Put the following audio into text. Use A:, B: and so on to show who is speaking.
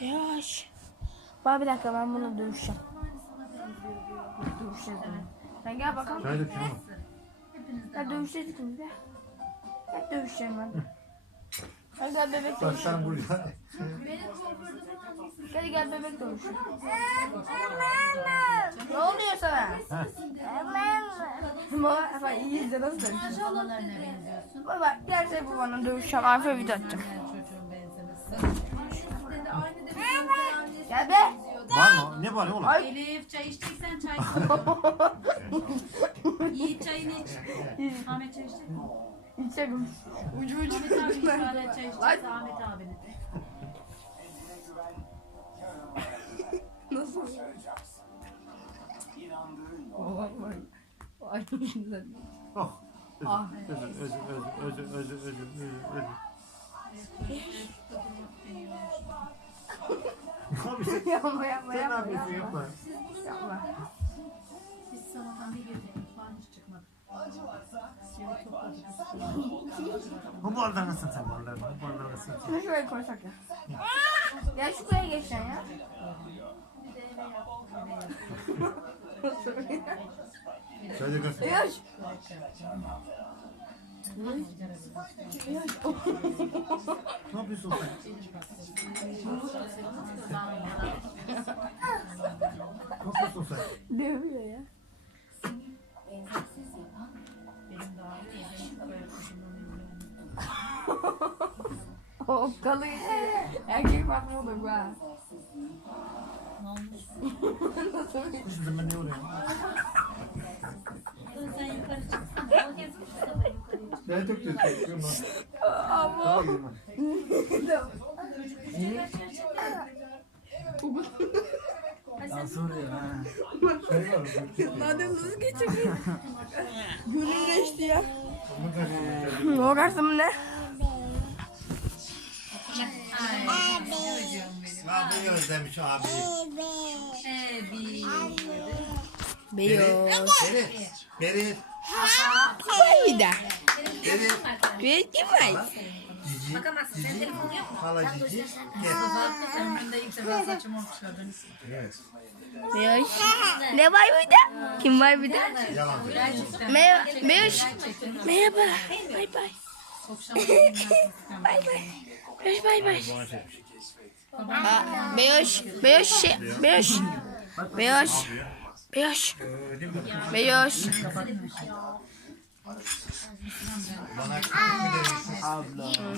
A: Yavaş. Bak bir dakika ben bunu dövüşeceğim. Dövüşeceğiz bunu. Sen gel bakalım.
B: Çay döküyor mu?
A: Gel dövüşeceğiz ikimiz de. Gel dövüşeceğim ben. Hadi gel bebek
B: Bak
A: dövüşelim.
B: sen buraya.
A: Hadi gel bebek dövüşelim. ne oluyor sana? Baba bak iyi izle nasıl
C: benziyorsun.
A: Baba gel sen bu bana dövüşeceğim. Alfa video atacağım.
C: Çocuğun benzemesi.
A: Be.
B: Var mı? Ne var oğlum?
A: Ay.
C: Elif çay içeceksen çay koy. Yiğit çayını iç. Ahmet çay içecek mi?
A: İçerim. Ucu ucu.
C: Ahmet abi ifade çay içecekse Ahmet abinin.
A: Nasıl? Vay vay. Ay güzel.
B: Oh. Özür, özür, özür, özür, özür, özür, özür, özür. Abi sen,
A: yapma yapma
B: sen ne
A: yapma.
B: yapıyorsun
A: yapma.
B: yapma.
C: Biz sabahtan bir girdik. Mutfağın hiç çıkmadı. Yeri topladık.
B: Bu bardağı ısıt sen bardağı. Bu bardağı ısıt.
A: Şunu şuraya koysak ya. Ya.
C: Eve yaptık. Eve yaptık.
B: Çay döküyorsun.
A: Yaş.
B: Ne yapıyorsun sen? Ne yapıyorsun sen?
A: Dövüyor ya. Kalıyor. Erkek bakma olur bu ha.
C: Ne olmuş?
B: Kuş zaman ne oluyor?
C: Yukarı çık.
B: Ne döktün?
A: Ama.
B: Ya soruyor ha. Şey var mı?
A: Madem hızlı geçiyor. Gönül geçti ya.
B: Şey-
A: Logarsın ne?
B: Abi özlemiş abi.
C: Ebi.
A: Beyo.
B: Berit. Berit.
A: Var bir daha.
B: Berit.
A: Bir kim var?
B: Cici. Evet.
A: Beyoş. Ne var burada? Kim var burada?
B: Yalan.
A: Merhaba. Merhaba. Bay bay. Bay bay. Beyoş bay bay.
B: Şey.
A: Beyoş. Beyoş şey. Beyoş. Beyoş. Beyoş.
B: Ee?
A: Beyoş.
B: Bana mü demişsin?